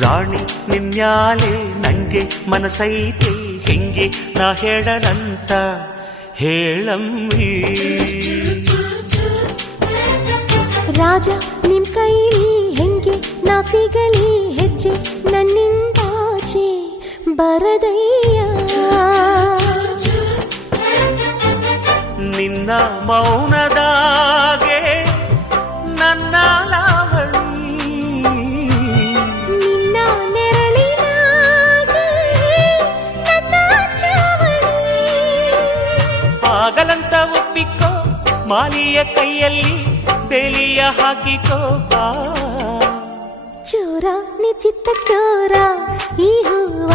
ರಾಣಿ ನಿನ್ಯಾಲೆ ನಂಗೆ ಮನಸೈತೆ ಹೆಂಗೆ ನಾ ಹೇಳಲಂತ ಹೇಳಮ್ಮಿ ರಾಜ ನಿಮ್ ಕೈಲಿ ಹೆಂಗೆ ನಾ ಸಿಗಲಿ ಹೆಜ್ಜೆ ನನ್ನಿಂದಾಚೆ ಬರದಯ್ಯ ನಿನ್ನ ಮೌನದಾಗೆ ಆಗಲಂತ ಒಪ್ಪಿಕೋ ಮಾಲಿಯ ಕೈಯಲ್ಲಿ ಬೇಲಿಯ ಹಾಕಿಕೋ ಬಾ. ಚೋರ ನಿಚಿತ್ತ ಚೋರ ಈ ಹೂವ